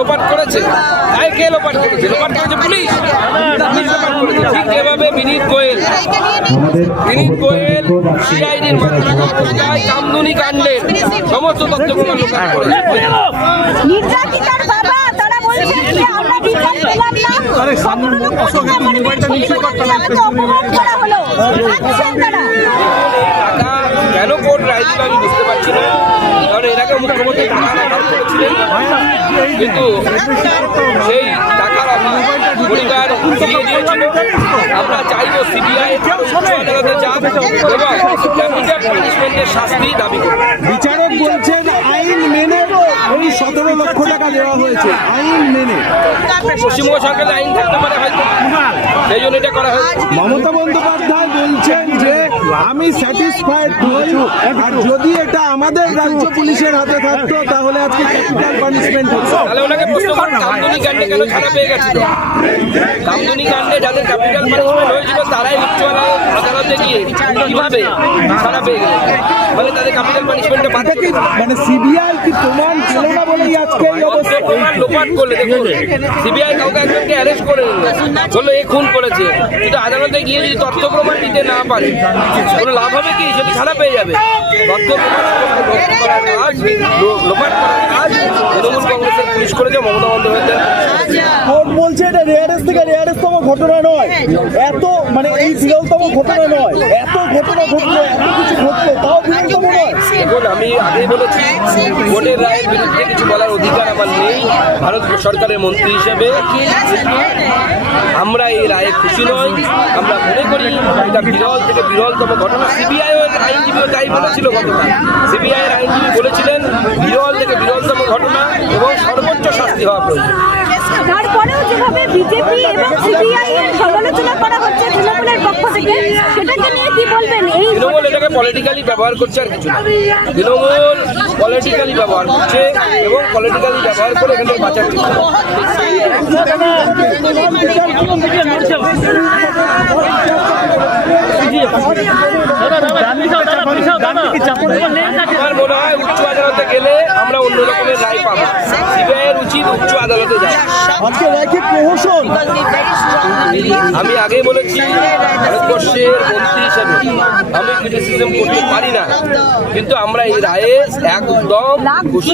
লোপাট করেছে তাই কে লোপাট করেছে লোপাট করেছে পুলিশ পুলিশ লোপাট করেছে ঠিক যেভাবে বিনীত গোয়েল বিনীত গোয়েল সিআইডির মাথা কামদুনি কাণ্ডের সমস্ত তথ্যগুলো লোপাট করেছে নির্যাতিতার বাবা তারা বলছেন বুঝতে পারছি না কিন্তু আমরা চাইব সিবিআই এবং শাস্তি দাবি বিচারক বলছেন আইন মেনে ওই সতেরো লক্ষ টাকা দেওয়া হয়েছে। আইন মেনে। পশ্চিমবঙ্গ সরকারের আইন থাকতে পারে হয়তো। সেই জন্য এটা করা হয়েছে। মমতা বন্দ্যোপাধ্যায় বলছেন যে আমি স্যাটিসফাইড নই। আর যদি এটা আমাদের রাজ্য পুলিশের হাতে থাকতো তাহলে আজকে ক্যাপিটাল পানিশমেন্ট হতো। তাহলে ওনাকে প্রশ্ন করুন কামদুনি কাণ্ডে কেন ছাড়া পেয়ে গেছিল? কামদুনি কাণ্ডে যাদের ক্যাপিটাল পানিশমেন্ট হয়েছিল তারাই উচ্চ আদালত- গিয়ে কীভাবে ছাড়া পেয়ে গেল? মানে তাদের ক্যাপিটাল পানিশমেন্টটা বাদ মানে সিবিআই কি প্রমাণ? ছিল না বলেই আজকে এই অবস্থা। লোপাট করলে দেখুন সিবিআই কাউকে একজনকে অ্যারেস্ট করে বলল এ খুন করেছে। কিন্তু আদালতে গিয়ে যদি তথ্য প্রমাণ দিতে না পারে কোনো লাভ হবে কি? সেটি ছাড়া পেয়ে যাবে। তথ্য প্রমাণ কাজ লোপাট করার কাজ তৃণমূল কংগ্রেসের পুলিশ করেছে মমতা বন্দ্যোপাধ্যায়। কোর্ট বলছে এটা রেয়ারেস্ট থেকে রেয়ারেস্টতম ঘটনা নয়। এত মানে এই বিরলতম ঘটনা নয়। এত ঘটনা ঘটলো দেখুন আমি আগেই বলেছি, ভোটের রায়ের বিরুদ্ধে কিছু বলার অধিকার আমার নেই। ভারত সরকারের মন্ত্রী হিসেবে আমরা এই রায়ে খুশি নই। আমরা মনে করি এটা বিরল থেকে বিরলতম ঘটনা। সিবিআই আইনজীবীও তাই বলেছিল গতকাল। সিবিআই এর আইনজীবী বলেছিলেন, বিরল থেকে বিরলতম ঘটনা এবং সর্বোচ্চ শাস্তি হওয়া প্রয়োজন। তারপরেও যেভাবে বিজেপি এবং সিবিআই এর সমালোচনা করা হচ্ছে তৃণমূলের পক্ষ থেকে সেটাকে নিয়ে কি বলবেন এই তৃণমূল এটাকে পলিটিক্যালি ব্যবহার করছে আর কিছু তৃণমূল পলিটিক্যালি ব্যবহার করছে এবং পলিটিক্যালি ব্যবহার করে এখানে বাঁচার চেষ্টা করছে। আমার মনে হয় উচ্চ আদালতে গেলে আমরা অন্য রকমের রায় পাবো সিবিআই এর উচিত উচ্চ আদালতে যাওয়া আজকে রায় প্রহসন আমি আগে বলেছি ভারতবর্ষের মন্ত্রী হিসাবে আমি ক্রিটিসিজম করতে পারি না কিন্তু আমরা এই রায়ে একদম খুশি।